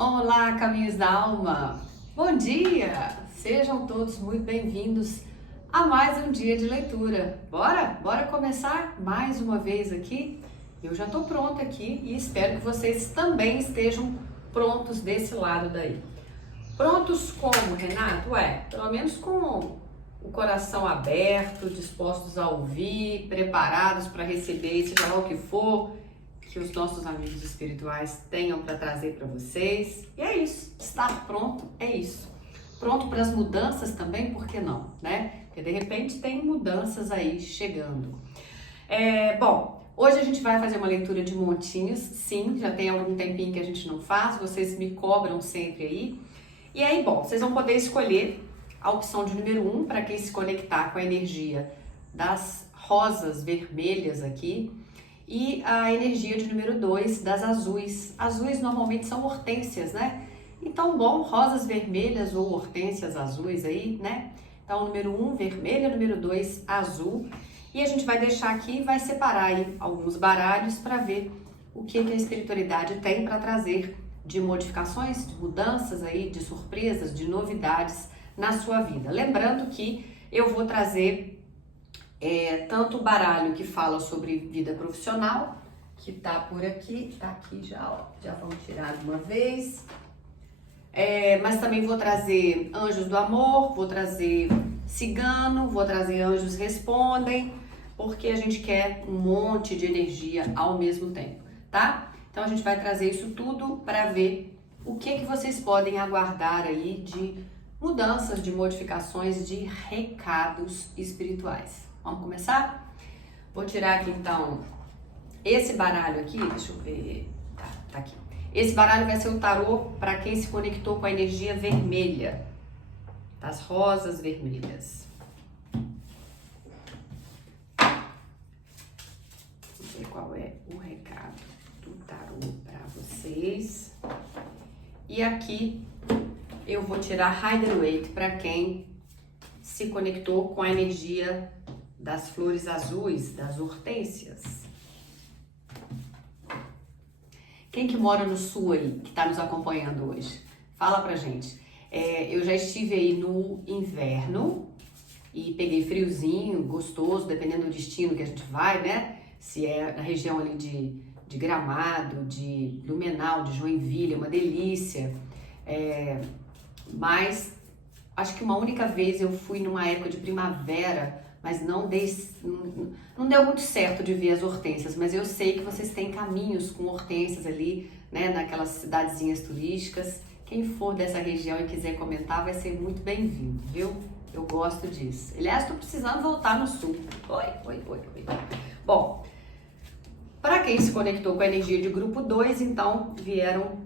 Olá, caminhos da alma! Bom dia! Sejam todos muito bem-vindos a mais um dia de leitura. Bora começar mais uma vez aqui? Eu já estou pronta aqui e espero que vocês também estejam prontos desse lado daí. Prontos como, Renato? Pelo menos com o coração aberto, dispostos a ouvir, preparados para receber, seja lá o que for, que os nossos amigos espirituais tenham para trazer para vocês. E é isso, estar pronto é isso. Pronto para as mudanças também, por que não, né? Porque de repente tem mudanças aí chegando. Bom, hoje a gente vai fazer uma leitura de montinhos, sim, já tem algum tempinho que a gente não faz, vocês me cobram sempre aí. E aí, bom, vocês vão poder escolher a opção de número 1 para quem se conectar com a energia das rosas vermelhas aqui e a energia de número 2 das azuis. Azuis normalmente são hortênsias, né? Então, bom, rosas vermelhas ou hortênsias azuis aí, né? Então, número 1 vermelha, número 2 azul. E a gente vai deixar aqui e vai separar aí alguns baralhos para ver o que a espiritualidade tem para trazer de modificações, de mudanças aí, de surpresas, de novidades na sua vida. Lembrando que eu vou trazer tanto o baralho que fala sobre vida profissional, que tá por aqui, tá aqui já, ó, já vamos tirar de uma vez. Mas também vou trazer anjos do amor, vou trazer cigano, vou trazer anjos respondem, porque a gente quer um monte de energia ao mesmo tempo, tá? Então a gente vai trazer isso tudo para ver o que vocês podem aguardar aí de mudanças, de modificações, de recados espirituais. Vamos começar? Vou tirar aqui então esse baralho aqui, deixa eu ver, tá aqui. Esse baralho vai ser o tarô para quem se conectou com a energia vermelha, das rosas vermelhas. Vamos ver qual é o recado do tarô para vocês. E aqui eu vou tirar Rider-Waite para quem se conectou com a energia das flores azuis, das hortênsias. Quem que mora no sul aí, que está nos acompanhando hoje? Fala pra gente. Eu já estive aí no inverno e peguei friozinho, gostoso, dependendo do destino que a gente vai, né? Se é na região ali de Gramado, de Blumenau, de Joinville, é uma delícia. Mas acho que uma única vez eu fui numa época de primavera, mas não deu muito certo de ver as hortênsias, mas eu sei que vocês têm caminhos com hortênsias ali, né, naquelas cidadezinhas turísticas. Quem for dessa região e quiser comentar vai ser muito bem-vindo, viu? Eu gosto disso. Aliás, estou precisando voltar no sul. Oi. Bom, para quem se conectou com a energia de grupo 2, então vieram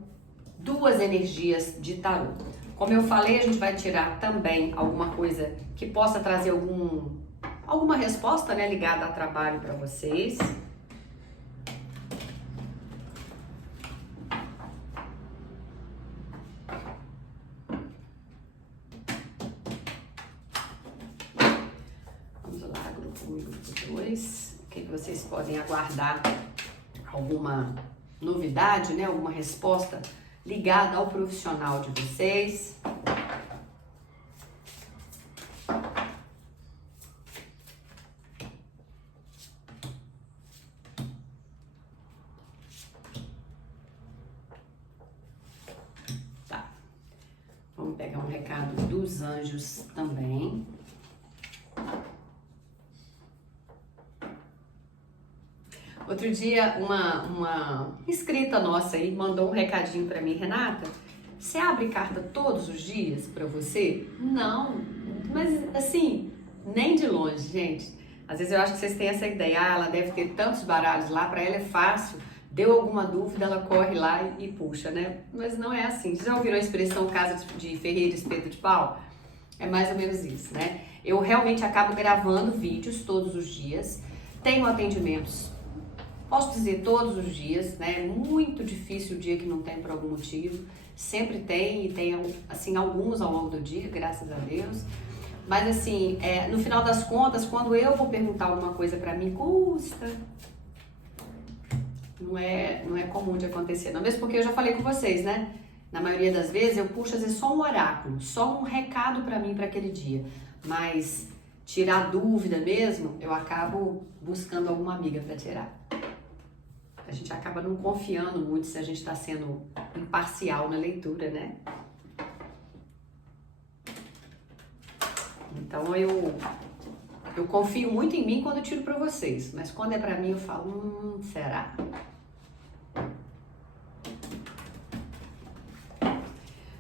duas energias de tarô. Como eu falei, a gente vai tirar também alguma coisa que possa trazer alguma resposta, né, ligada a trabalho para vocês. Vamos lá, grupo 1 e grupo 2. O que vocês podem aguardar? Alguma novidade, né, alguma resposta ligada ao profissional de vocês. Tá. Vamos pegar um recado dos anjos também. Outro dia, uma inscrita nossa aí mandou um recadinho para mim, Renata, você abre carta todos os dias para você? Não, mas assim, nem de longe, gente. Às vezes eu acho que vocês têm essa ideia, ela deve ter tantos baralhos lá, para ela é fácil, deu alguma dúvida, ela corre lá e puxa, né? Mas não é assim. Vocês já ouviram a expressão casa de ferreiro, espeto de pau? É mais ou menos isso, né? Eu realmente acabo gravando vídeos todos os dias, tenho atendimentos, posso dizer todos os dias, né? É muito difícil o dia que não tem por algum motivo. Sempre tem, e tem assim, alguns ao longo do dia, graças a Deus. Mas assim, no final das contas, quando eu vou perguntar alguma coisa pra mim, custa. Não é comum de acontecer, não. Mesmo porque eu já falei com vocês, né? Na maioria das vezes eu puxo às vezes só um oráculo, só um recado para mim para aquele dia. Mas tirar dúvida mesmo, eu acabo buscando alguma amiga para tirar. A gente acaba não confiando muito se a gente está sendo imparcial na leitura, né? Então eu confio muito em mim quando eu tiro para vocês, mas quando é para mim eu falo, será?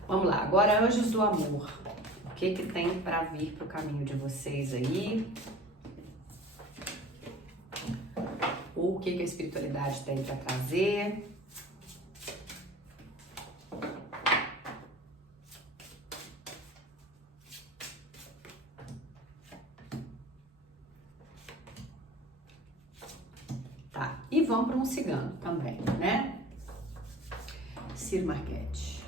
Vamos lá, agora anjos do amor. O que que tem para vir para o caminho de vocês aí? Ou o que que a espiritualidade tem para trazer? Tá, e vamos para um cigano também, né? Ciro Marchetti.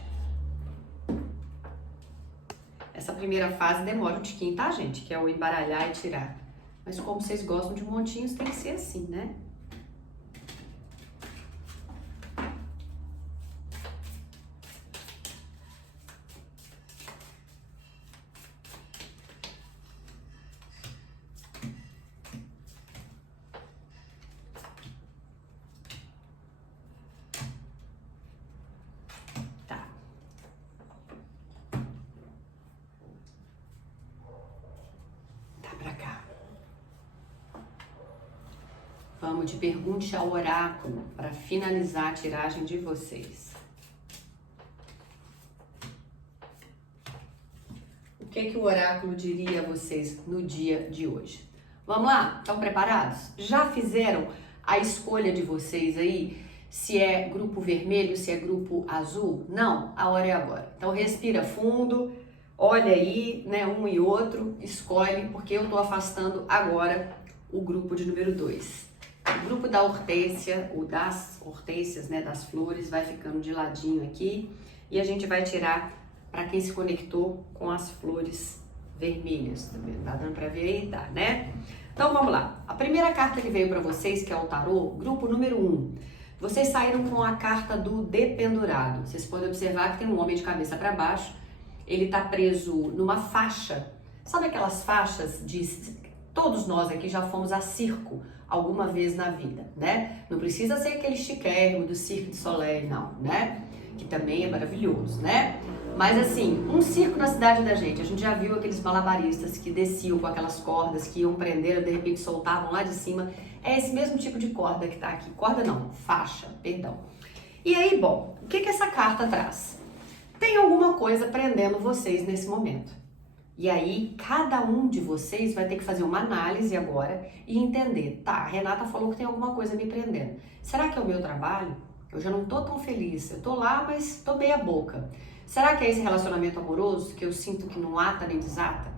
Essa primeira fase demora um tiquinho, tá, gente? Que é o embaralhar e tirar. Mas como vocês gostam de montinhos, tem que ser assim, né? Vamos de pergunte ao oráculo para finalizar a tiragem de vocês. O que o oráculo diria a vocês no dia de hoje? Vamos lá? Estão preparados? Já fizeram a escolha de vocês aí? Se é grupo vermelho, se é grupo azul? Não, a hora é agora. Então respira fundo, olha aí, né, um e outro, escolhe, porque eu tô afastando agora o grupo de número 2. O grupo da hortênsia, ou das hortênsias, né, das flores, vai ficando de ladinho aqui e a gente vai tirar para quem se conectou com as flores vermelhas. Tá dando para ver aí? Tá, né? Então vamos lá. A primeira carta que veio para vocês, que é o tarô, grupo número 1. Vocês saíram com a carta do dependurado. Vocês podem observar que tem um homem de cabeça para baixo. Ele tá preso numa faixa. Sabe aquelas faixas de... Todos nós aqui já fomos a circo alguma vez na vida, né? Não precisa ser aquele chiquérrimo do Cirque du Soleil, não, né? Que também é maravilhoso, né? Mas assim, um circo na cidade da gente, a gente já viu aqueles malabaristas que desciam com aquelas cordas, que iam prender, de repente soltavam lá de cima. É esse mesmo tipo de corda que tá aqui. Corda não, faixa, perdão. E aí, bom, o que essa carta traz? Tem alguma coisa prendendo vocês nesse momento. E aí, cada um de vocês vai ter que fazer uma análise agora e entender, tá, a Renata falou que tem alguma coisa me prendendo. Será que é o meu trabalho? Eu já não tô tão feliz, eu tô lá, mas tô meia boca. Será que é esse relacionamento amoroso que eu sinto que não ata nem desata?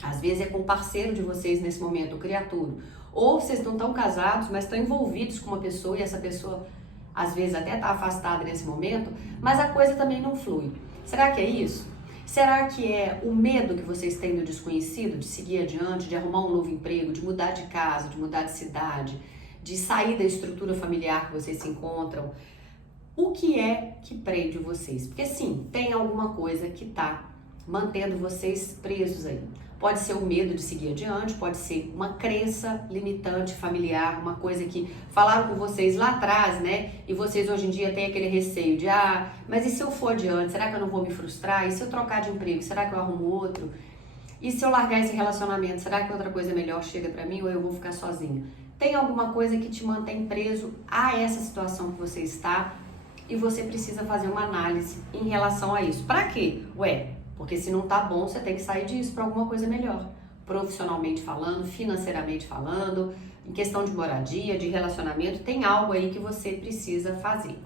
Às vezes é com o parceiro de vocês nesse momento, o criatura. Ou vocês não estão casados, mas estão envolvidos com uma pessoa e essa pessoa às vezes até está afastada nesse momento, mas a coisa também não flui. Será que é isso? Será que é o medo que vocês têm do desconhecido, de seguir adiante, de arrumar um novo emprego, de mudar de casa, de mudar de cidade, de sair da estrutura familiar que vocês se encontram? O que é que prende vocês? Porque sim, tem alguma coisa que está mantendo vocês presos aí. Pode ser o medo de seguir adiante, pode ser uma crença limitante familiar, uma coisa que falaram com vocês lá atrás, né? E vocês hoje em dia têm aquele receio de, mas e se eu for adiante? Será que eu não vou me frustrar? E se eu trocar de emprego? Será que eu arrumo outro? E se eu largar esse relacionamento? Será que outra coisa melhor chega pra mim ou eu vou ficar sozinha? Tem alguma coisa que te mantém preso a essa situação que você está e você precisa fazer uma análise em relação a isso. Pra quê? Porque se não tá bom, você tem que sair disso para alguma coisa melhor. Profissionalmente falando, financeiramente falando, em questão de moradia, de relacionamento, tem algo aí que você precisa fazer.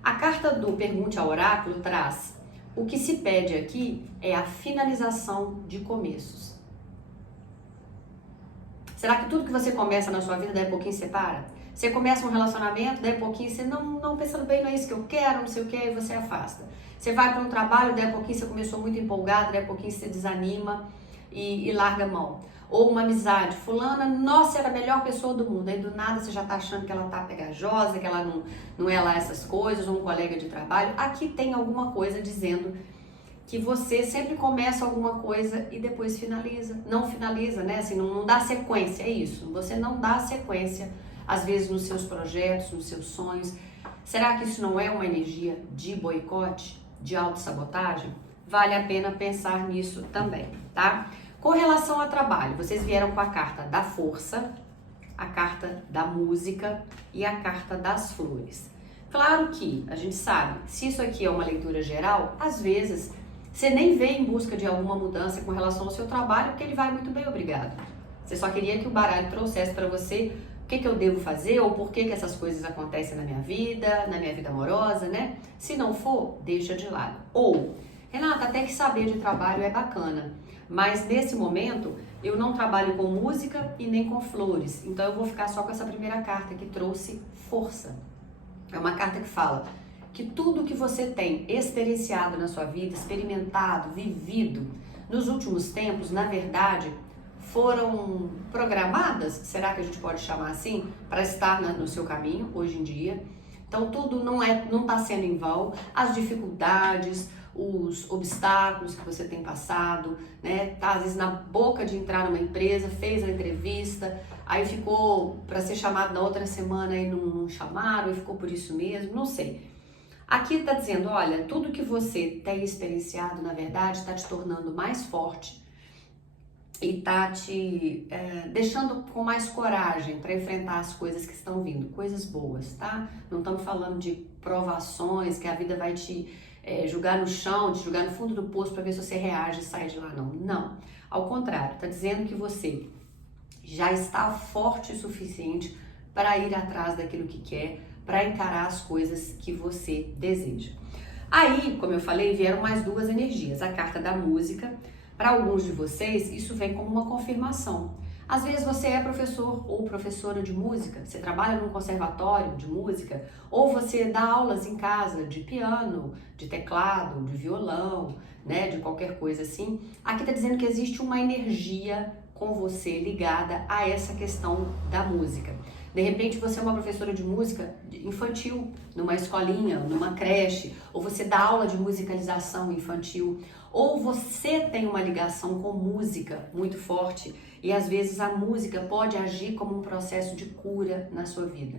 A carta do Pergunte ao Oráculo traz, o que se pede aqui é a finalização de começos. Será que tudo que você começa na sua vida, daí a pouquinho você para? Você começa um relacionamento, daí a pouquinho você não pensando bem, não é isso que eu quero, não sei o que, aí você afasta. Você vai para um trabalho, daí a pouquinho você começou muito empolgado, daí a pouquinho você desanima e larga a mão. Ou uma amizade, fulana, nossa, era a melhor pessoa do mundo. Aí do nada você já tá achando que ela tá pegajosa, que ela não é lá essas coisas, ou um colega de trabalho. Aqui tem alguma coisa dizendo que você sempre começa alguma coisa e depois finaliza. Não finaliza, né? Assim, não dá sequência, é isso. Você não dá sequência, às vezes, nos seus projetos, nos seus sonhos. Será que isso não é uma energia de boicote, de autossabotagem? Vale a pena pensar nisso também, tá? Com relação ao trabalho, vocês vieram com a carta da força, a carta da música e a carta das flores. Claro que a gente sabe, se isso aqui é uma leitura geral, às vezes você nem vem em busca de alguma mudança com relação ao seu trabalho, porque ele vai muito bem, obrigado. Você só queria que o baralho trouxesse para você o que eu devo fazer ou por que essas coisas acontecem na minha vida amorosa, né? Se não for, deixa de lado. Ou, Renata, até que saber de trabalho é bacana, mas nesse momento eu não trabalho com música e nem com flores, então eu vou ficar só com essa primeira carta que trouxe força. É uma carta que fala que tudo que você tem experienciado na sua vida, experimentado, vivido nos últimos tempos, na verdade, foram programadas, será que a gente pode chamar assim, para estar no seu caminho hoje em dia. Então tudo não está sendo em vão, as dificuldades, os obstáculos que você tem passado, né? Tá às vezes na boca de entrar numa empresa, fez a entrevista, aí ficou para ser chamado na outra semana e não chamaram, e ficou por isso mesmo, não sei. Aqui está dizendo, olha, tudo que você tem experienciado, na verdade, está te tornando mais forte e está te deixando com mais coragem para enfrentar as coisas que estão vindo, coisas boas, tá? Não estamos falando de provações, que a vida vai te jogar no chão, te jogar no fundo do poço para ver se você reage e sai de lá, não. Não, ao contrário, está dizendo que você já está forte o suficiente para ir atrás daquilo que quer, para encarar as coisas que você deseja. Aí, como eu falei, vieram mais duas energias, a carta da música. Para alguns de vocês, isso vem como uma confirmação. Às vezes você é professor ou professora de música, você trabalha num conservatório de música, ou você dá aulas em casa de piano, de teclado, de violão, né, de qualquer coisa assim. Aqui está dizendo que existe uma energia com você ligada a essa questão da música. De repente você é uma professora de música infantil, numa escolinha, numa creche, ou você dá aula de musicalização infantil, ou você tem uma ligação com música muito forte e às vezes a música pode agir como um processo de cura na sua vida.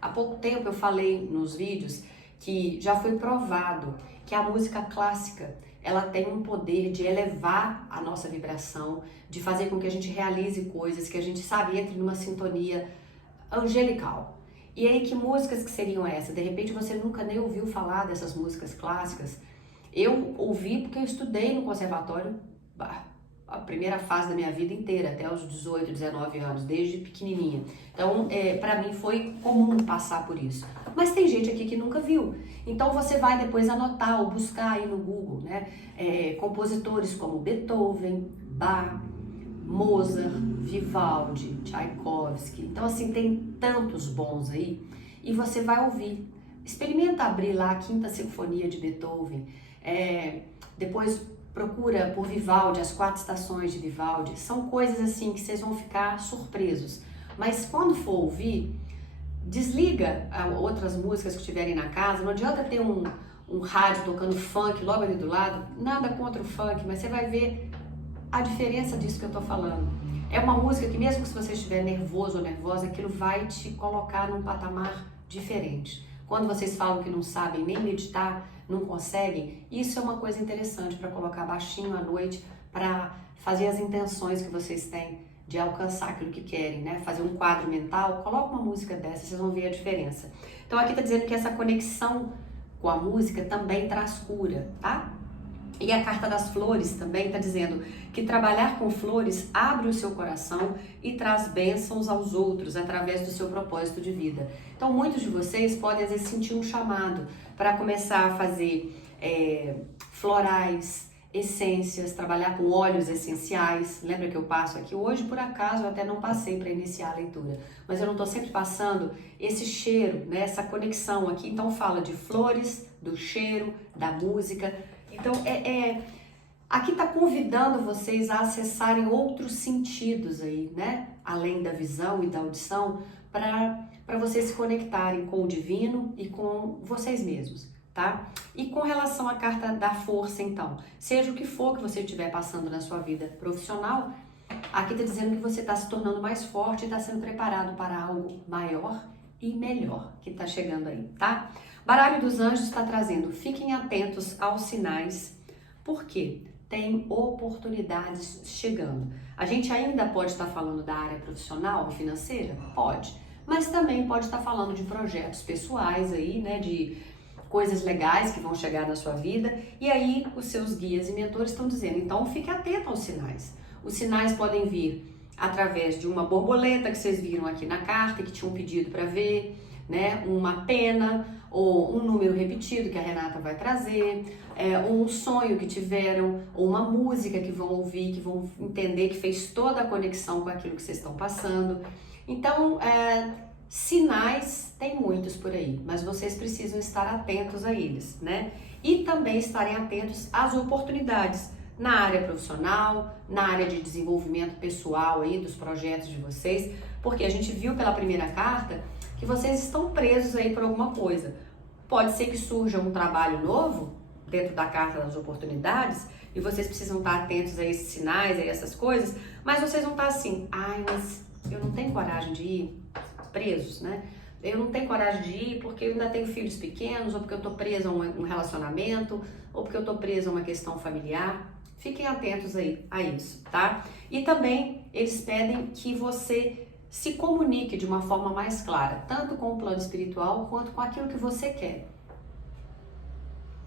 Há pouco tempo eu falei nos vídeos que já foi provado que a música clássica ela tem um poder de elevar a nossa vibração, de fazer com que a gente realize coisas, que a gente, sabe, entre numa sintonia angelical. E aí, que músicas que seriam essas? De repente você nunca nem ouviu falar dessas músicas clássicas. Eu ouvi porque eu estudei no conservatório a primeira fase da minha vida inteira, até os 18, 19 anos, desde pequenininha. Então, para mim foi comum passar por isso. Mas tem gente aqui que nunca viu. Então você vai depois anotar ou buscar aí no Google, né? Compositores como Beethoven, Bach, Mozart, Vivaldi, Tchaikovsky. Então assim, tem tantos bons aí e você vai ouvir. Experimenta abrir lá a Quinta Sinfonia de Beethoven, depois procura por Vivaldi, as 4 estações de Vivaldi. São coisas assim que vocês vão ficar surpresos. Mas quando for ouvir, desliga outras músicas que estiverem na casa. Não adianta ter um rádio tocando funk logo ali do lado. Nada contra o funk, mas você vai ver a diferença disso que eu tô falando. É uma música que mesmo se você estiver nervoso ou nervosa, aquilo vai te colocar num patamar diferente. Quando vocês falam que não sabem nem meditar, não conseguem, isso é uma coisa interessante para colocar baixinho à noite, para fazer as intenções que vocês têm de alcançar aquilo que querem, né? Fazer um quadro mental, coloca uma música dessa, vocês vão ver a diferença. Então aqui tá dizendo que essa conexão com a música também traz cura, tá? E a carta das flores também está dizendo que trabalhar com flores abre o seu coração e traz bênçãos aos outros através do seu propósito de vida. Então muitos de vocês podem às vezes sentir um chamado para começar a fazer florais, essências, trabalhar com óleos essenciais. Lembra que eu passo aqui? Hoje, por acaso, eu até não passei para iniciar a leitura, mas eu não estou sempre passando esse cheiro, né? Essa conexão aqui. Então fala de flores, do cheiro, da música. Então Aqui está convidando vocês a acessarem outros sentidos aí, né? Além da visão e da audição, para vocês se conectarem com o divino e com vocês mesmos, tá? E com relação à carta da força, então, seja o que for que você estiver passando na sua vida profissional, aqui está dizendo que você está se tornando mais forte e está sendo preparado para algo maior e melhor que está chegando aí, tá? Baralho dos Anjos está trazendo, fiquem atentos aos sinais, por quê? Tem oportunidades chegando. A gente ainda pode estar falando da área profissional e financeira? Pode. Mas também pode estar falando de projetos pessoais aí, né? De coisas legais que vão chegar na sua vida. E aí os seus guias e mentores estão dizendo, então fique atento aos sinais. Os sinais podem vir através de uma borboleta que vocês viram aqui na carta, que tinha um pedido para ver, né? Uma pena, ou um número repetido que a Renata vai trazer, ou um sonho que tiveram, ou uma música que vão ouvir, que vão entender que fez toda a conexão com aquilo que vocês estão passando. Então, sinais tem muitos por aí, mas vocês precisam estar atentos a eles, né? E também estarem atentos às oportunidades na área profissional, na área de desenvolvimento pessoal aí dos projetos de vocês, porque a gente viu pela primeira carta que vocês estão presos aí por alguma coisa. Pode ser que surja um trabalho novo dentro da carta das oportunidades e vocês precisam estar atentos a esses sinais, a essas coisas, mas vocês vão estar assim, ai, mas eu não tenho coragem de ir, presos, né? Eu não tenho coragem de ir porque eu ainda tenho filhos pequenos, ou porque eu tô presa a um relacionamento, ou porque eu tô presa a uma questão familiar. Fiquem atentos aí a isso, tá? E também eles pedem que você se comunique de uma forma mais clara, tanto com o plano espiritual quanto com aquilo que você quer.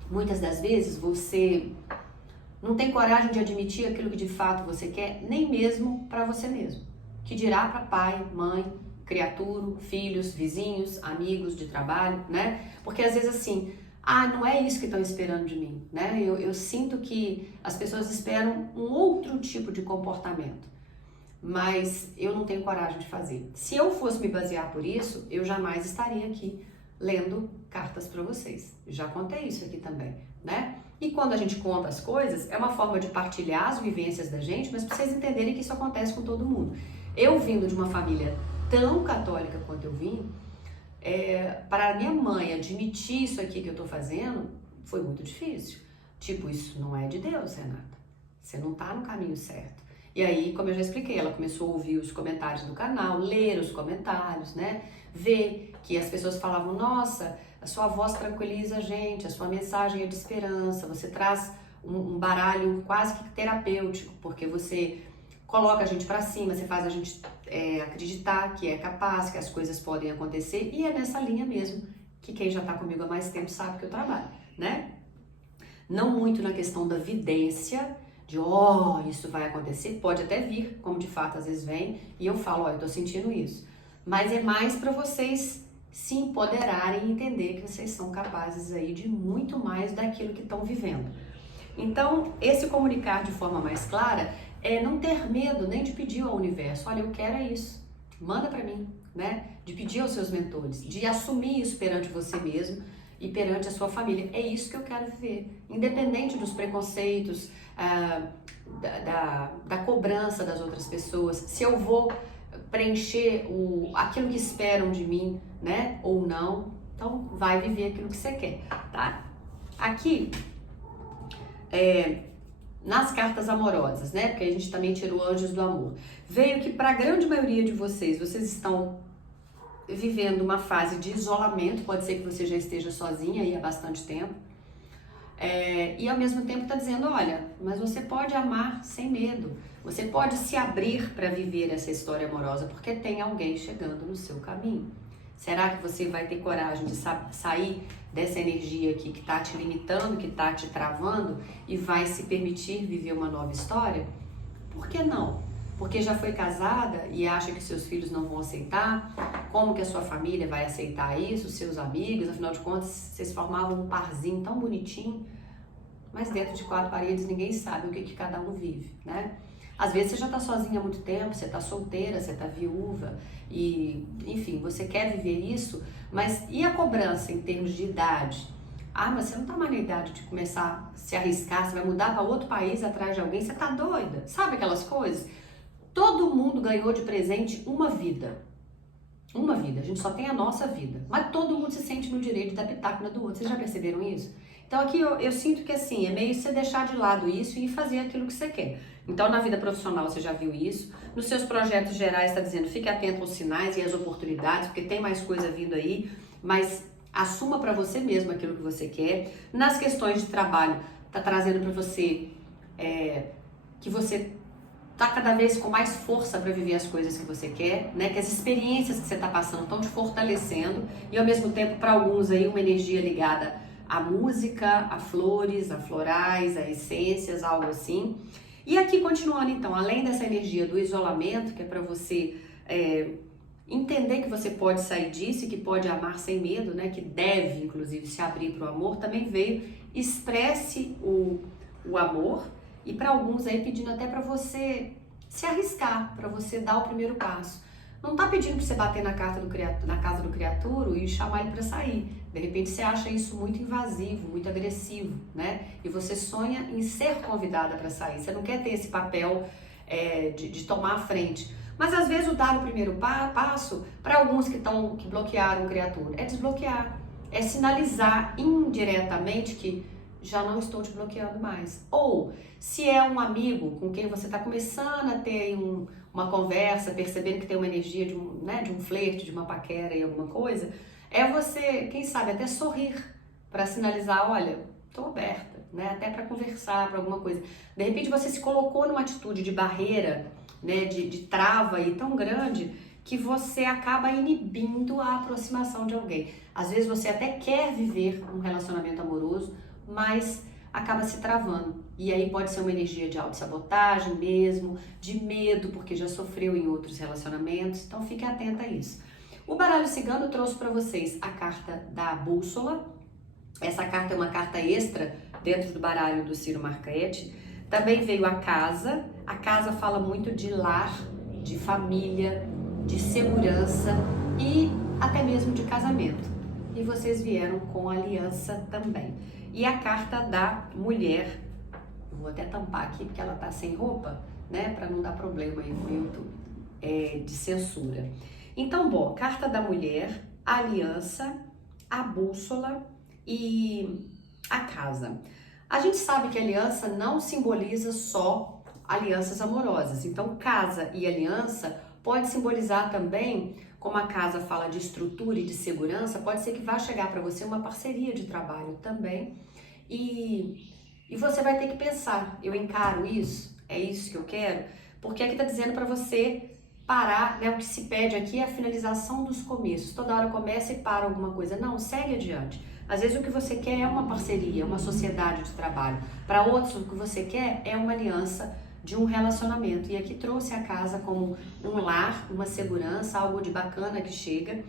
Muitas das vezes você não tem coragem de admitir aquilo que de fato você quer, nem mesmo para você mesmo. Que dirá para pai, mãe, criatura, filhos, vizinhos, amigos de trabalho, né? Porque às vezes assim, não é isso que estão esperando de mim, né? Eu sinto que as pessoas esperam um outro tipo de comportamento, mas eu não tenho coragem de fazer. Se eu fosse me basear por isso, eu jamais estaria aqui lendo cartas para vocês. Já contei isso aqui também, né? E quando a gente conta as coisas, é uma forma de partilhar as vivências da gente, mas para vocês entenderem que isso acontece com todo mundo. Eu vindo de uma família tão católica quanto eu vim, para a minha mãe admitir isso aqui que eu tô fazendo, foi muito difícil. Tipo, isso não é de Deus, Renata. Você não tá no caminho certo. E aí, como eu já expliquei, ela começou a ouvir os comentários do canal, ler os comentários, né? Ver que as pessoas falavam, nossa, a sua voz tranquiliza a gente, a sua mensagem é de esperança, você traz um baralho quase que terapêutico, porque você coloca a gente para cima, você faz a gente acreditar que é capaz, que as coisas podem acontecer, e é nessa linha mesmo que quem já está comigo há mais tempo sabe que eu trabalho, né? Não muito na questão da vidência, de isso vai acontecer, pode até vir, como de fato às vezes vem, e eu falo, eu tô sentindo isso. Mas é mais para vocês se empoderarem e entender que vocês são capazes aí de muito mais daquilo que estão vivendo. Então, esse comunicar de forma mais clara é não ter medo nem de pedir ao universo, olha, eu quero isso, manda para mim, né? De pedir aos seus mentores, de assumir isso perante você mesmo e perante a sua família. É isso que eu quero viver, independente dos preconceitos, da cobrança das outras pessoas, se eu vou preencher aquilo que esperam de mim, né? Ou não, então vai viver aquilo que você quer, tá? Aqui, nas cartas amorosas, né? Porque a gente também tirou Anjos do Amor. Veio que para a grande maioria de vocês estão vivendo uma fase de isolamento, pode ser que você já esteja sozinha aí há bastante tempo. E ao mesmo tempo está dizendo, olha, mas você pode amar sem medo, você pode se abrir para viver essa história amorosa, porque tem alguém chegando no seu caminho. Será que você vai ter coragem de sair dessa energia aqui que está te limitando, que está te travando e vai se permitir viver uma nova história? Por que não? Porque já foi casada e acha que seus filhos não vão aceitar? Como que a sua família vai aceitar isso? Seus amigos? Afinal de contas, vocês formavam um parzinho tão bonitinho, mas dentro de quatro paredes ninguém sabe o que cada um vive, né? Às vezes você já está sozinha há muito tempo, você está solteira, você está viúva e, enfim, você quer viver isso, mas e a cobrança em termos de idade? Ah, mas você não tá mais na idade de começar a se arriscar, você vai mudar para outro país atrás de alguém, você tá doida? Sabe aquelas coisas? Todo mundo ganhou de presente uma vida. Uma vida, a gente só tem a nossa vida. Mas todo mundo se sente no direito de dar pitaco na do outro. Vocês já perceberam isso? Então aqui eu sinto que assim, é meio você deixar de lado isso e fazer aquilo que você quer. Então na vida profissional você já viu isso. Nos seus projetos gerais está dizendo, fique atento aos sinais e às oportunidades, porque tem mais coisa vindo aí, mas assuma para você mesmo aquilo que você quer. Nas questões de trabalho, está trazendo para você que você tá cada vez com mais força para viver as coisas que você quer, né? Que as experiências que você está passando estão te fortalecendo e ao mesmo tempo para alguns aí uma energia ligada à música, a flores, a florais, a essências, algo assim. E aqui continuando então, além dessa energia do isolamento, que é para você entender que você pode sair disso e que pode amar sem medo, né? Que deve inclusive se abrir para o amor, também veio expresse o amor. E para alguns aí pedindo até para você se arriscar, para você dar o primeiro passo. Não tá pedindo para você bater na casa do criaturo e chamar ele para sair. De repente você acha isso muito invasivo, muito agressivo, né? E você sonha em ser convidada para sair. Você não quer ter esse papel de tomar a frente. Mas às vezes o dar o primeiro passo, para alguns que bloquearam o criatura, é desbloquear. É sinalizar indiretamente que já não estou te bloqueando mais. Ou, se é um amigo com quem você está começando a ter uma conversa, percebendo que tem uma energia de um flerte, de uma paquera e alguma coisa, é você, quem sabe, até sorrir para sinalizar, olha, estou aberta, né? Até para conversar, para alguma coisa. De repente você se colocou numa atitude de barreira, né? De trava aí tão grande que você acaba inibindo a aproximação de alguém. Às vezes você até quer viver um relacionamento amoroso, mas acaba se travando. E aí pode ser uma energia de autossabotagem mesmo, de medo, porque já sofreu em outros relacionamentos. Então fique atenta a isso. O baralho cigano trouxe para vocês a carta da bússola. Essa carta é uma carta extra dentro do baralho do Ciro Marchetti. Também veio a casa. A casa fala muito de lar, de família, de segurança e até mesmo de casamento. E vocês vieram com aliança também. E a carta da mulher, eu vou até tampar aqui porque ela tá sem roupa, né, para não dar problema aí no YouTube, de censura. Então, bom, carta da mulher, a aliança, a bússola e a casa. A gente sabe que a aliança não simboliza só alianças amorosas. Então, casa e aliança pode simbolizar também, como a casa fala de estrutura e de segurança, pode ser que vá chegar para você uma parceria de trabalho também. E você vai ter que pensar, eu encaro isso? É isso que eu quero? Porque aqui está dizendo para você parar, né? O que se pede aqui é a finalização dos começos. Toda hora começa e para alguma coisa. Não, segue adiante. Às vezes o que você quer é uma parceria, uma sociedade de trabalho. Para outros, o que você quer é uma aliança de um relacionamento. E aqui trouxe a casa como um lar, uma segurança, algo de bacana que chega.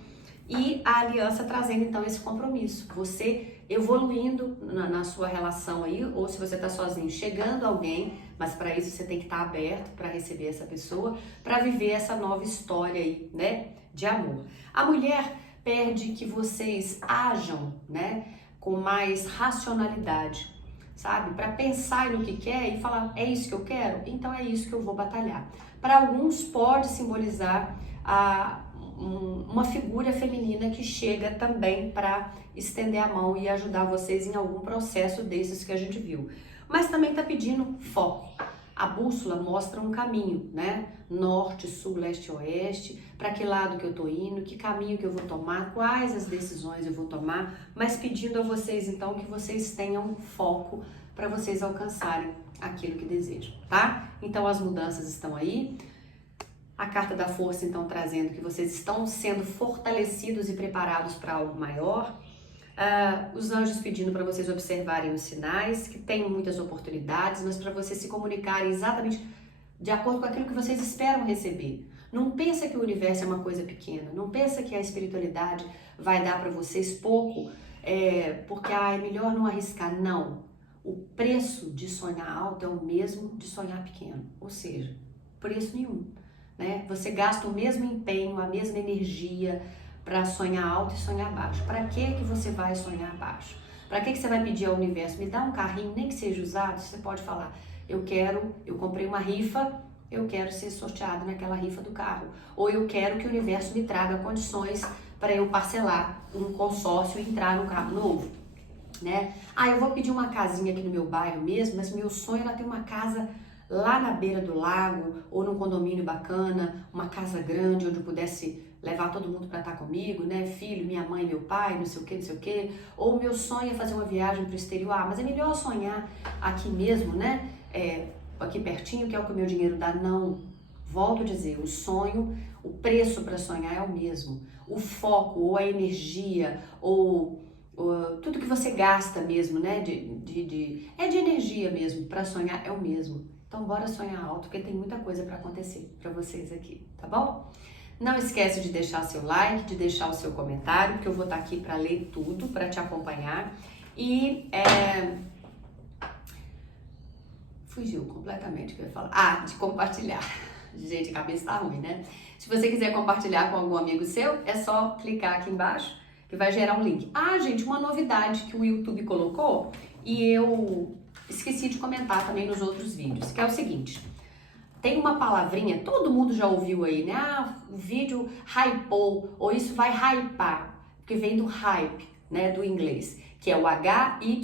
E a aliança trazendo então esse compromisso. Você evoluindo na sua relação aí, ou se você está sozinho, chegando alguém, mas para isso você tem que estar aberto para receber essa pessoa, para viver essa nova história aí, né, de amor. A mulher pede que vocês ajam, né, com mais racionalidade, sabe? Para pensar no que quer e falar, é isso que eu quero? Então é isso que eu vou batalhar. Para alguns pode simbolizar uma figura feminina que chega também para estender a mão e ajudar vocês em algum processo desses que a gente viu. Mas também está pedindo foco. A bússola mostra um caminho, né? Norte, sul, leste, oeste, para que lado que eu tô indo, que caminho que eu vou tomar, quais as decisões eu vou tomar, mas pedindo a vocês então que vocês tenham foco para vocês alcançarem aquilo que desejam, tá? Então as mudanças estão aí. A carta da força, então, trazendo que vocês estão sendo fortalecidos e preparados para algo maior. Os anjos pedindo para vocês observarem os sinais, que tem muitas oportunidades, mas para vocês se comunicarem exatamente de acordo com aquilo que vocês esperam receber. Não pensa que o universo é uma coisa pequena, não pensa que a espiritualidade vai dar para vocês pouco, porque é melhor não arriscar. Não, o preço de sonhar alto é o mesmo de sonhar pequeno, ou seja, preço nenhum. Né? Você gasta o mesmo empenho, a mesma energia para sonhar alto e sonhar baixo. Para que você vai sonhar baixo? Para que você vai pedir ao universo? Me dá um carrinho, nem que seja usado. Você pode falar, eu comprei uma rifa, eu quero ser sorteado naquela rifa do carro. Ou eu quero que o universo me traga condições para eu parcelar um consórcio e entrar num carro novo, né? Ah, eu vou pedir uma casinha aqui no meu bairro mesmo, mas meu sonho era ter uma casa lá na beira do lago, ou num condomínio bacana, uma casa grande onde eu pudesse levar todo mundo para estar comigo, né? Filho, minha mãe, meu pai, não sei o que, não sei o que. Ou o meu sonho é fazer uma viagem para o exterior. Ah, mas é melhor sonhar aqui mesmo, né? Aqui pertinho, que é o que o meu dinheiro dá. Não, volto a dizer, o sonho, o preço para sonhar é o mesmo. O foco, ou a energia, ou tudo que você gasta mesmo, né? De energia mesmo, para sonhar é o mesmo. Então bora sonhar alto, porque tem muita coisa para acontecer para vocês aqui, tá bom? Não esquece de deixar seu like, de deixar o seu comentário, que eu vou estar aqui para ler tudo, para te acompanhar. E fugiu completamente o que eu ia falar. Ah, de compartilhar. Gente, a cabeça tá ruim, né? Se você quiser compartilhar com algum amigo seu, é só clicar aqui embaixo que vai gerar um link. Ah, gente, uma novidade que o YouTube colocou e eu esqueci de comentar também nos outros vídeos, que é o seguinte. Tem uma palavrinha, todo mundo já ouviu aí, né? Ah, o vídeo hypou, ou isso vai hypar, que vem do hype, né, do inglês, que é o H-Y-P-E,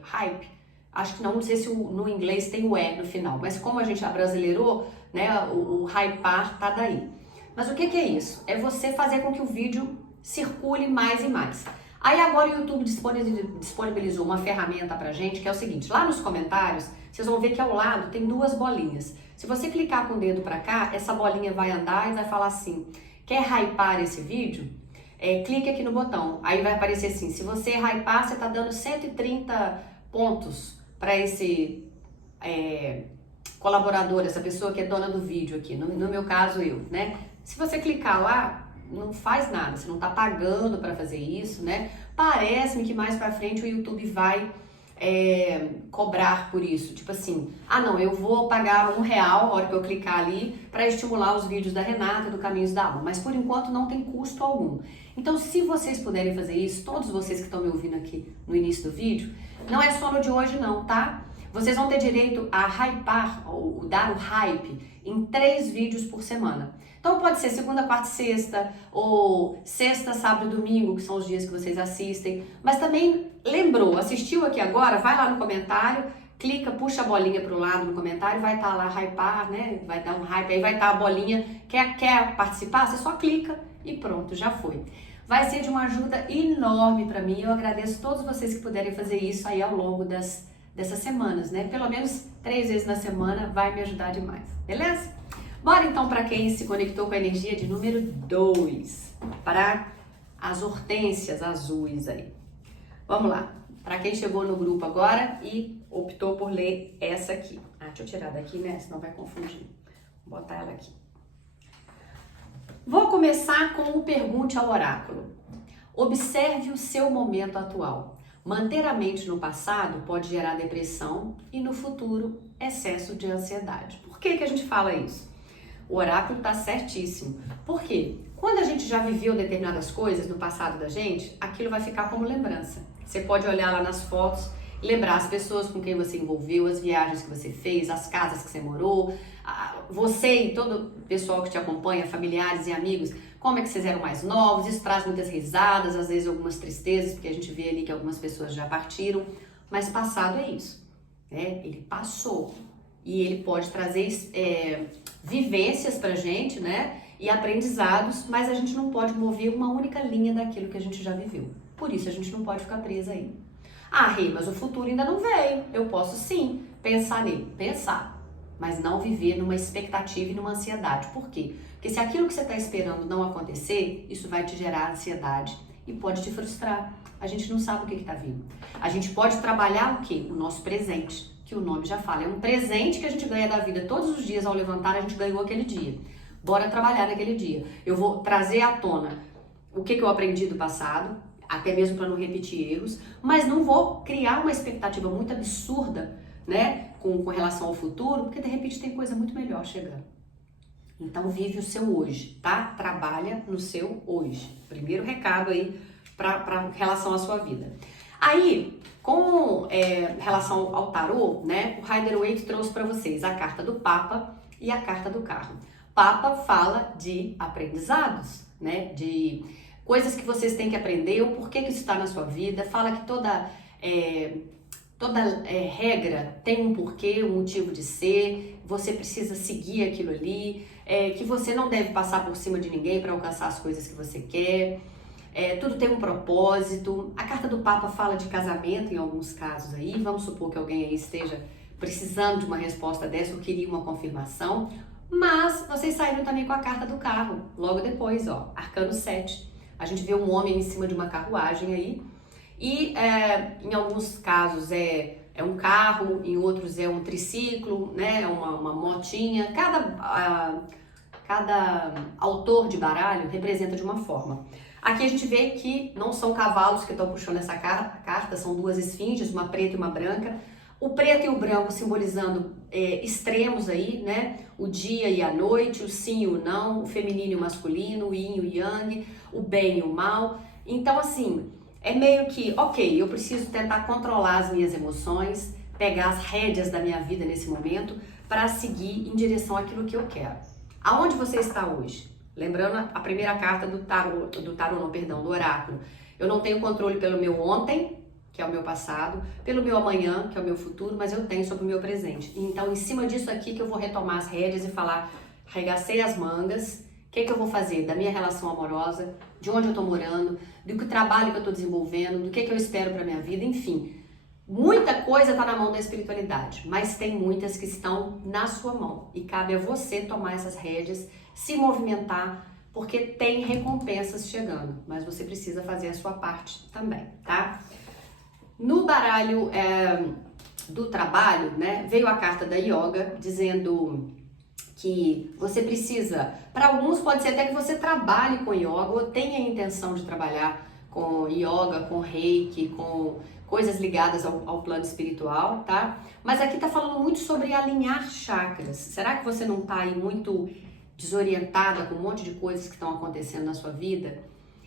hype. Acho que não sei se no inglês tem o E no final, mas como a gente abrasileirou, né, o hypar tá daí. Mas o que é isso? É você fazer com que o vídeo circule mais e mais. Aí agora o YouTube disponibilizou uma ferramenta pra gente, que é o seguinte, lá nos comentários, vocês vão ver que ao lado tem duas bolinhas. Se você clicar com o dedo pra cá, essa bolinha vai andar e vai falar assim, quer hypar esse vídeo? Clique aqui no botão. Aí vai aparecer assim, se você hypar, você tá dando 130 pontos para esse colaborador, essa pessoa que é dona do vídeo aqui, no meu caso eu, né? Se você clicar lá, não faz nada, você não tá pagando para fazer isso, né? Parece-me que mais para frente o YouTube vai cobrar por isso, tipo assim, ah não, eu vou pagar R$1 na hora que eu clicar ali para estimular os vídeos da Renata do Caminhos da Alma, mas por enquanto não tem custo algum. Então se vocês puderem fazer isso, todos vocês que estão me ouvindo aqui no início do vídeo, não é só no de hoje não, tá? Vocês vão ter direito a hypar, ou dar o hype em 3 vídeos por semana. Então pode ser segunda, quarta e sexta, ou sexta, sábado e domingo, que são os dias que vocês assistem. Mas também lembrou, assistiu aqui agora, vai lá no comentário, clica, puxa a bolinha para o lado no comentário, vai estar lá hypar, né? Vai dar um hype, aí vai estar a bolinha, quer participar? Você só clica e pronto, já foi. Vai ser de uma ajuda enorme para mim, eu agradeço a todos vocês que puderem fazer isso aí ao longo dessas semanas, né? Pelo menos 3 vezes na semana vai me ajudar demais, beleza? Bora então para quem se conectou com a energia de número 2, para as hortênsias azuis aí. Vamos lá, para quem chegou no grupo agora e optou por ler essa aqui. Ah, deixa eu tirar daqui, né? Senão vai confundir. Vou botar ela aqui. Vou começar com o Pergunte ao Oráculo. Observe o seu momento atual. Manter a mente no passado pode gerar depressão e no futuro excesso de ansiedade. Por que a gente fala isso? O oráculo está certíssimo. Por quê? Quando a gente já viveu determinadas coisas no passado da gente, aquilo vai ficar como lembrança. Você pode olhar lá nas fotos, lembrar as pessoas com quem você envolveu, as viagens que você fez, as casas que você morou, você e todo o pessoal que te acompanha, familiares e amigos, como é que vocês eram mais novos, isso traz muitas risadas, às vezes algumas tristezas, porque a gente vê ali que algumas pessoas já partiram, mas passado é isso, né? Ele passou e ele pode trazer vivências pra gente, né? E aprendizados, mas a gente não pode mover uma única linha daquilo que a gente já viveu. Por isso a gente não pode ficar presa aí. Ah, Rê, mas o futuro ainda não veio. Eu posso sim pensar nele, mas não viver numa expectativa e numa ansiedade. Por quê? Porque se aquilo que você está esperando não acontecer, isso vai te gerar ansiedade e pode te frustrar. A gente não sabe o que está vindo. A gente pode trabalhar o quê? O nosso presente, que o nome já fala. É um presente que a gente ganha da vida todos os dias ao levantar, a gente ganhou aquele dia. Bora trabalhar naquele dia. Eu vou trazer à tona o que eu aprendi do passado, até mesmo para não repetir erros, mas não vou criar uma expectativa muito absurda, né, com relação ao futuro, porque de repente tem coisa muito melhor chegando. Então vive o seu hoje, tá? Trabalha no seu hoje. Primeiro recado aí para relação à sua vida. Aí, com relação ao tarô, né, o Rider-Waite trouxe para vocês a carta do Papa e a carta do Carro. Papa fala de aprendizados, né, de coisas que vocês têm que aprender, o porquê que isso está na sua vida. Fala que toda regra tem um porquê, um motivo de ser, você precisa seguir aquilo ali, que você não deve passar por cima de ninguém para alcançar as coisas que você quer. Tudo tem um propósito. A carta do Papa fala de casamento em alguns casos aí. Vamos supor que alguém aí esteja precisando de uma resposta dessa ou queria uma confirmação. Mas vocês saíram também com a carta do Carro. Logo depois, ó, Arcano 7. A gente vê um homem em cima de uma carruagem aí. E em alguns casos é um carro, em outros é um triciclo, né? Uma motinha. Cada autor de baralho representa de uma forma. Aqui a gente vê que não são cavalos que estão puxando essa carta, são duas esfinges, uma preta e uma branca. O preto e o branco simbolizando extremos aí, né? O dia e a noite, o sim e o não, o feminino e o masculino, o yin e o yang, o bem e o mal. Então, assim, é meio que, ok, eu preciso tentar controlar as minhas emoções, pegar as rédeas da minha vida nesse momento para seguir em direção àquilo que eu quero. Aonde você está hoje? Lembrando a primeira carta do oráculo. Eu não tenho controle pelo meu ontem, que é o meu passado, pelo meu amanhã, que é o meu futuro, mas eu tenho sobre o meu presente. Então, em cima disso aqui que eu vou retomar as rédeas e falar, arregacei as mangas, o que eu vou fazer da minha relação amorosa, de onde eu estou morando, do que trabalho que eu estou desenvolvendo, do que eu espero para minha vida, enfim. Muita coisa está na mão da espiritualidade, mas tem muitas que estão na sua mão e cabe a você tomar essas rédeas, se movimentar, porque tem recompensas chegando, mas você precisa fazer a sua parte também, tá? No baralho do trabalho, né, veio a carta da yoga dizendo que você precisa, para alguns pode ser até que você trabalhe com yoga ou tenha a intenção de trabalhar com yoga, com reiki, com coisas ligadas ao plano espiritual, tá? Mas aqui tá falando muito sobre alinhar chakras. Será que você não tá aí muito desorientada com um monte de coisas que estão acontecendo na sua vida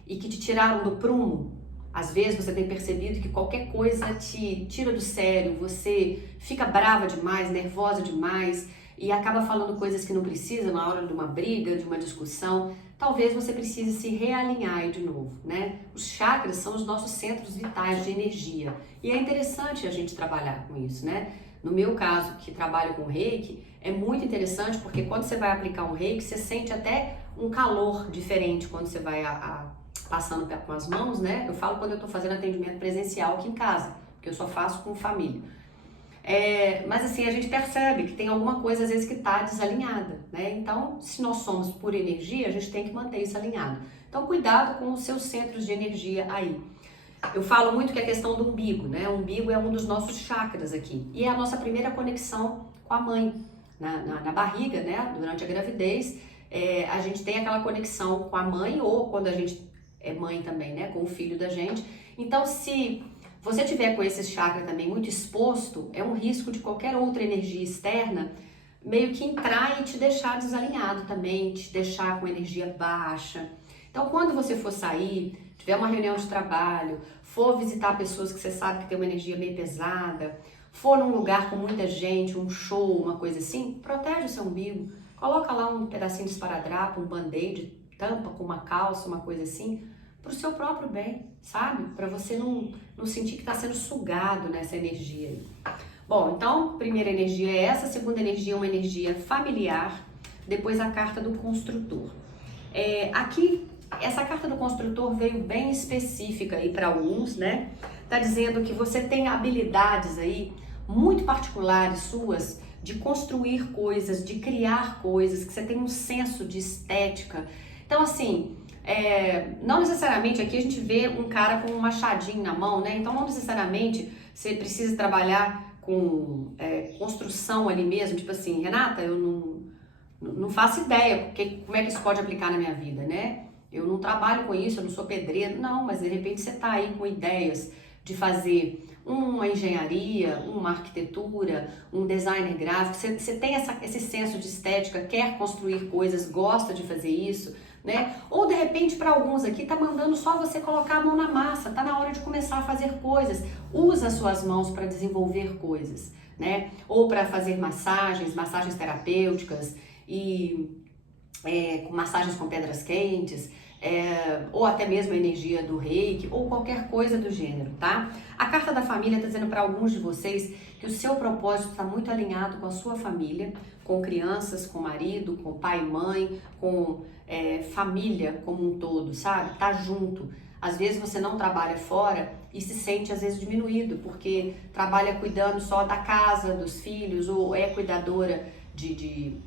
e que te tiraram do prumo? Às vezes você tem percebido que qualquer coisa te tira do sério, você fica brava demais, nervosa demais e acaba falando coisas que não precisa na hora de uma briga, de uma discussão. Talvez você precise se realinhar aí de novo, né? Os chakras são os nossos centros vitais de energia e é interessante a gente trabalhar com isso, né? No meu caso, que trabalho com reiki, é muito interessante porque quando você vai aplicar um reiki, você sente até um calor diferente quando você vai passando com as mãos, né? Eu falo quando eu tô fazendo atendimento presencial aqui em casa, porque eu só faço com família. Mas assim, a gente percebe que tem alguma coisa às vezes que tá desalinhada, né? Então, se nós somos por energia, a gente tem que manter isso alinhado. Então, cuidado com os seus centros de energia aí. Eu falo muito que é a questão do umbigo, né? O umbigo é um dos nossos chakras aqui. E é a nossa primeira conexão com a mãe. Na barriga, né? Durante a gravidez, a gente tem aquela conexão com a mãe ou quando a gente é mãe também, né? Com o filho da gente. Então, se você tiver com esse chakra também muito exposto, é um risco de qualquer outra energia externa meio que entrar e te deixar desalinhado também, te deixar com energia baixa. Então, quando você for sair, tiver uma reunião de trabalho, for visitar pessoas que você sabe que tem uma energia meio pesada, for num lugar com muita gente, um show, uma coisa assim, protege o seu umbigo. Coloca lá um pedacinho de esparadrapo, um band-aid, tampa com uma calça, uma coisa assim, para o seu próprio bem, sabe? Para você não sentir que está sendo sugado nessa energia aí. Bom, então, primeira energia é essa, segunda energia é uma energia familiar, depois a carta do construtor. Aqui, essa carta do construtor veio bem específica aí para alguns, né? Tá dizendo que você tem habilidades aí muito particulares suas de construir coisas, de criar coisas, que você tem um senso de estética. Então, assim, não necessariamente aqui a gente vê um cara com um machadinho na mão, né? Então, não necessariamente você precisa trabalhar com construção ali mesmo, tipo assim, Renata, eu não faço ideia como é que isso pode aplicar na minha vida, né? Eu não trabalho com isso, eu não sou pedreiro, não, mas de repente você tá aí com ideias de fazer uma engenharia, uma arquitetura, um designer gráfico, você tem esse senso de estética, quer construir coisas, gosta de fazer isso, né? Ou de repente para alguns aqui tá mandando só você colocar a mão na massa, tá na hora de começar a fazer coisas. Usa as suas mãos para desenvolver coisas, né? Ou para fazer massagens terapêuticas e com massagens com pedras quentes, ou até mesmo a energia do reiki, ou qualquer coisa do gênero, tá? A carta da família está dizendo para alguns de vocês que o seu propósito está muito alinhado com a sua família, com crianças, com marido, com pai e mãe, com família como um todo, sabe? Tá junto. Às vezes você não trabalha fora e se sente às vezes diminuído, porque trabalha cuidando só da casa, dos filhos, ou é cuidadora de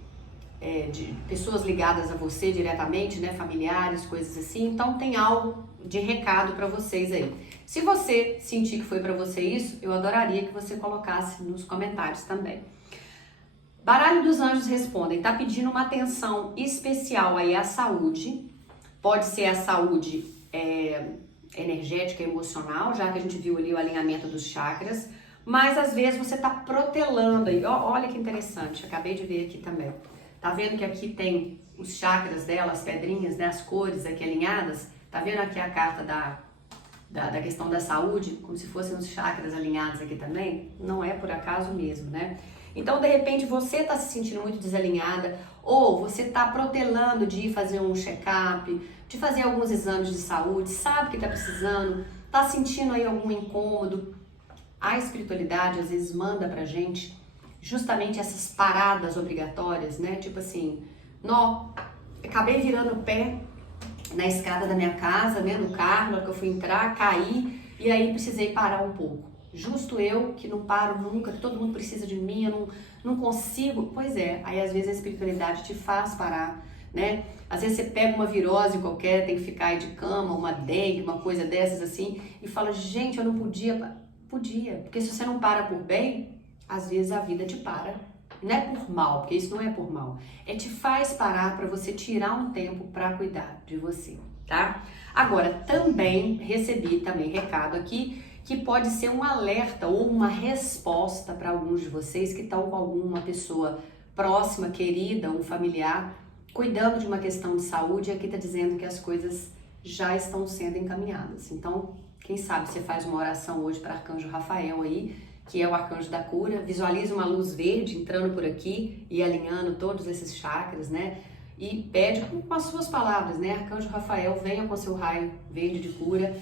pessoas ligadas a você diretamente, né, familiares, coisas assim. Então tem algo de recado para vocês aí. Se você sentir que foi para você isso, eu adoraria que você colocasse nos comentários também. Baralho dos Anjos respondem, tá pedindo uma atenção especial aí à saúde. Pode ser a saúde energética e emocional, já que a gente viu ali o alinhamento dos chakras, mas às vezes você tá protelando aí. Olha que interessante, acabei de ver aqui também. Tá vendo que aqui tem os chakras dela, as pedrinhas, né, as cores aqui alinhadas? Tá vendo aqui a carta da questão da saúde, como se fossem os chakras alinhados aqui também? Não é por acaso mesmo, né? Então, de repente, você tá se sentindo muito desalinhada, ou você tá protelando de ir fazer um check-up, de fazer alguns exames de saúde, sabe que tá precisando, tá sentindo aí algum incômodo. A espiritualidade, às vezes, manda pra gente justamente essas paradas obrigatórias, né? Tipo assim, acabei virando o pé na escada da minha casa, né? No carro, na hora que eu fui entrar, caí e aí precisei parar um pouco. Justo eu, que não paro nunca, que todo mundo precisa de mim, eu não consigo. Pois é, aí às vezes a espiritualidade te faz parar, né? Às vezes você pega uma virose qualquer, tem que ficar aí de cama, uma dengue, uma coisa dessas assim, e fala, gente, eu não podia. Podia, porque se você não para por bem, às vezes a vida te para, não é por mal, porque isso não é por mal, te faz parar para você tirar um tempo para cuidar de você, tá? Agora, também recebi recado aqui que pode ser um alerta ou uma resposta para alguns de vocês que estão com alguma pessoa próxima, querida, um familiar, cuidando de uma questão de saúde, e aqui tá dizendo que as coisas já estão sendo encaminhadas. Então, quem sabe você faz uma oração hoje para Arcanjo Rafael aí, que é o arcanjo da cura, visualiza uma luz verde entrando por aqui e alinhando todos esses chakras, né? E pede com as suas palavras, né? Arcanjo Rafael, venha com seu raio verde de cura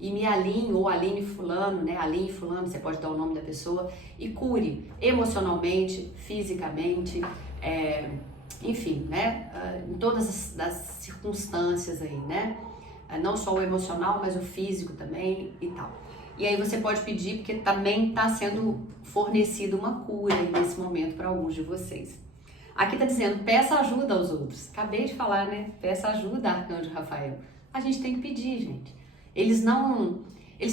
e me alinhe, ou alinhe fulano, né? Alinhe fulano, você pode dar o nome da pessoa, e cure emocionalmente, fisicamente, enfim, né? Em todas as circunstâncias aí, né? Não só o emocional, mas o físico também e tal. E aí você pode pedir, porque também está sendo fornecida uma cura nesse momento para alguns de vocês. Aqui está dizendo, peça ajuda aos outros. Acabei de falar, né? Peça ajuda, Arcanjo Rafael. A gente tem que pedir, gente. Eles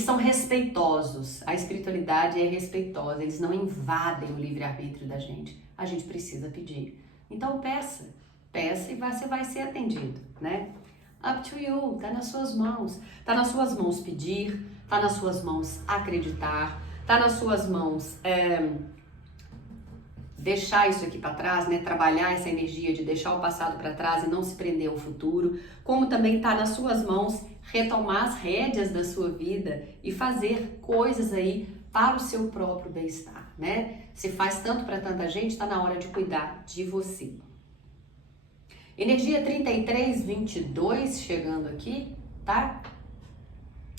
são respeitosos. A espiritualidade é respeitosa. Eles não invadem o livre-arbítrio da gente. A gente precisa pedir. Então peça e você vai ser atendido, né? Up to you, tá nas suas mãos. Tá nas suas mãos pedir, tá nas suas mãos acreditar, tá nas suas mãos deixar isso aqui para trás, né? Trabalhar essa energia de deixar o passado para trás e não se prender ao futuro, como também tá nas suas mãos retomar as rédeas da sua vida e fazer coisas aí para o seu próprio bem-estar, né? Se faz tanto para tanta gente, tá na hora de cuidar de você. Energia 3322 chegando aqui, tá?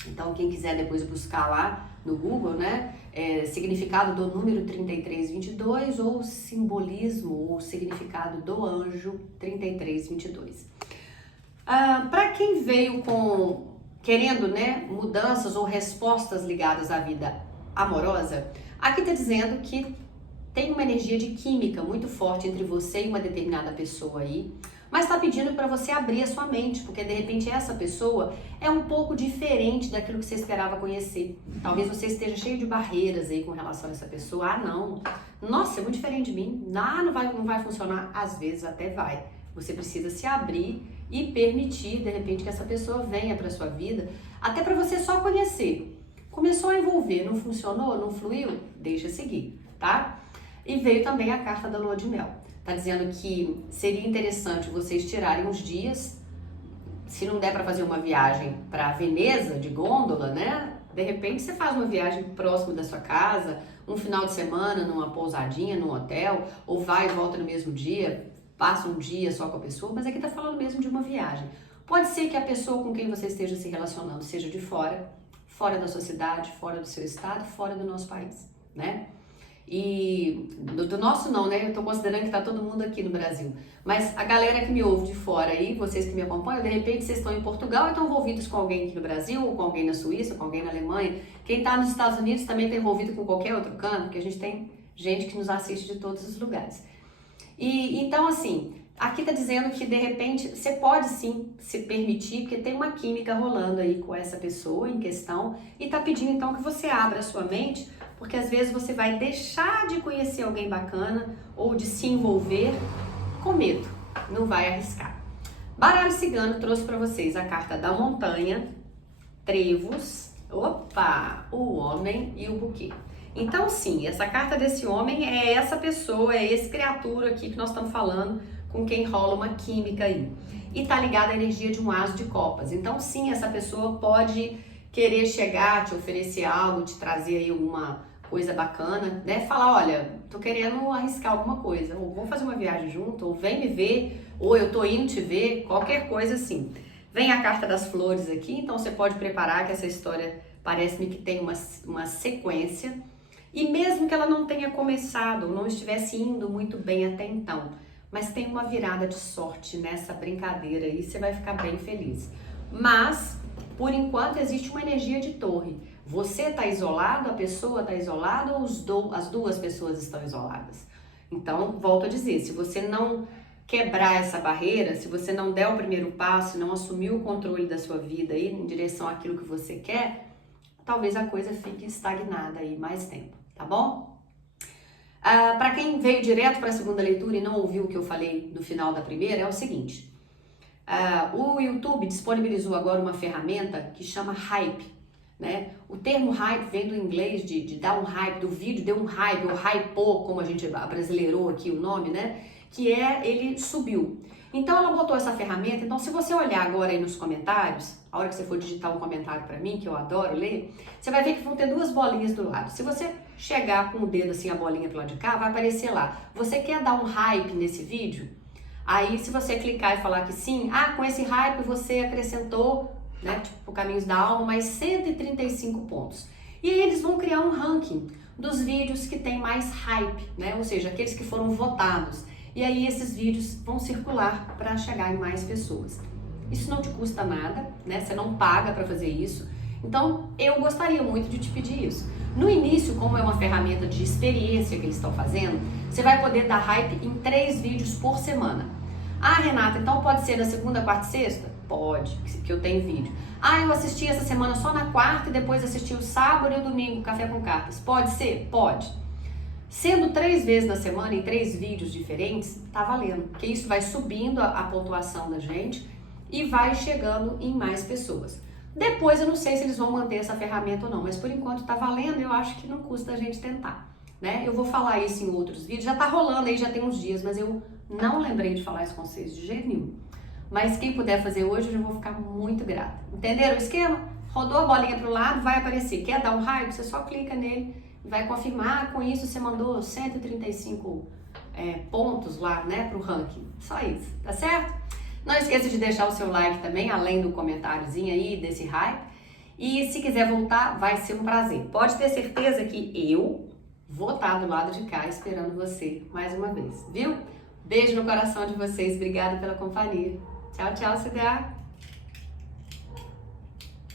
Então, quem quiser depois buscar lá no Google, né? Significado do número 3322 ou simbolismo ou significado do anjo 3322. Para quem veio querendo, né, mudanças ou respostas ligadas à vida amorosa, aqui tá dizendo que tem uma energia de química muito forte entre você e uma determinada pessoa aí, mas está pedindo para você abrir a sua mente, porque de repente essa pessoa é um pouco diferente daquilo que você esperava conhecer. Talvez você esteja cheio de barreiras aí com relação a essa pessoa. Ah, não, nossa, é muito diferente de mim, não vai funcionar. Às vezes até vai. Você precisa se abrir e permitir, de repente, que essa pessoa venha para sua vida, até para você só conhecer. Começou a envolver, não funcionou, não fluiu, deixa seguir, tá? E veio também a carta da lua de mel. Tá dizendo que seria interessante vocês tirarem uns dias, se não der para fazer uma viagem para Veneza de gôndola, né? De repente você faz uma viagem próximo da sua casa, um final de semana numa pousadinha, num hotel, ou vai e volta no mesmo dia, passa um dia só com a pessoa, mas aqui tá falando mesmo de uma viagem. Pode ser que a pessoa com quem você esteja se relacionando seja de fora, fora da sua cidade, fora do seu estado, fora do nosso país, né? E do nosso não, né? Eu tô considerando que tá todo mundo aqui no Brasil. Mas a galera que me ouve de fora aí, vocês que me acompanham, de repente vocês estão em Portugal e estão envolvidos com alguém aqui no Brasil, ou com alguém na Suíça, com alguém na Alemanha. Quem tá nos Estados Unidos também tá envolvido com qualquer outro canto, porque a gente tem gente que nos assiste de todos os lugares. E então, assim, aqui tá dizendo que de repente você pode sim se permitir, porque tem uma química rolando aí com essa pessoa em questão, e tá pedindo então que você abra a sua mente, porque às vezes você vai deixar de conhecer alguém bacana ou de se envolver com medo, não vai arriscar. Baralho Cigano trouxe para vocês a carta da montanha, trevos, opa, o homem e o buquê. Então sim, essa carta desse homem é essa pessoa, é esse criatura aqui que nós estamos falando, com quem rola uma química aí. E tá ligada à energia de um aso de copas. Então sim, essa pessoa pode querer chegar, te oferecer algo, te trazer aí alguma coisa bacana, né? Falar, olha, tô querendo arriscar alguma coisa, ou vamos fazer uma viagem junto, ou vem me ver, ou eu tô indo te ver, qualquer coisa assim. Vem a carta das flores aqui, então você pode preparar que essa história parece-me que tem uma sequência, e mesmo que ela não tenha começado, ou não estivesse indo muito bem até então, mas tem uma virada de sorte nessa brincadeira aí, você vai ficar bem feliz. Mas, por enquanto, existe uma energia de torre. Você está isolado, a pessoa está isolada, ou as duas pessoas estão isoladas? Então, volto a dizer, se você não quebrar essa barreira, se você não der o primeiro passo, não assumir o controle da sua vida aí em direção àquilo que você quer, talvez a coisa fique estagnada aí mais tempo, tá bom? Para quem veio direto para a segunda leitura e não ouviu o que eu falei no final da primeira, é o seguinte. O YouTube disponibilizou agora uma ferramenta que chama Hype, né? O termo hype vem do inglês de dar um hype, do vídeo deu um hype, ou hypou, como a gente abrasileirou aqui o nome, né? Que ele subiu. Então ela botou essa ferramenta, então se você olhar agora aí nos comentários, a hora que você for digitar um comentário para mim, que eu adoro ler, você vai ver que vão ter duas bolinhas do lado. Se você chegar com o dedo assim, a bolinha pro lado de cá, vai aparecer lá. Você quer dar um hype nesse vídeo? Aí se você clicar e falar que sim, com esse hype você acrescentou, né, tipo Caminhos da Alma, mais 135 pontos. E aí eles vão criar um ranking dos vídeos que tem mais hype, né? Ou seja, aqueles que foram votados. E aí esses vídeos vão circular para chegar em mais pessoas. Isso não te custa nada, né? Você não paga para fazer isso. Então, eu gostaria muito de te pedir isso. No início, como é uma ferramenta de experiência que eles estão fazendo, você vai poder dar hype em 3 vídeos por semana. Renata, então pode ser na segunda, quarta e sexta? Pode, que eu tenho vídeo. Eu assisti essa semana só na quarta e depois assisti o sábado e o domingo, Café com Cartas. Pode ser? Pode. Sendo 3 vezes na semana, em 3 vídeos diferentes, tá valendo. Porque isso vai subindo a pontuação da gente e vai chegando em mais pessoas. Depois eu não sei se eles vão manter essa ferramenta ou não, mas por enquanto tá valendo, eu acho que não custa a gente tentar, né? Eu vou falar isso em outros vídeos, já tá rolando aí, já tem uns dias, mas eu não lembrei de falar isso com vocês de jeito nenhum. Mas quem puder fazer hoje, eu já vou ficar muito grata. Entenderam o esquema? Rodou a bolinha pro lado, vai aparecer. Quer dar um hype? Você só clica nele e vai confirmar. Com isso, você mandou 135 pontos lá, né, pro ranking. Só isso, tá certo? Não esqueça de deixar o seu like também, além do comentáriozinho aí desse hype. E se quiser voltar, vai ser um prazer. Pode ter certeza que eu vou estar do lado de cá esperando você mais uma vez, viu? Beijo no coração de vocês, obrigada pela companhia. Tchau, tchau, CDA.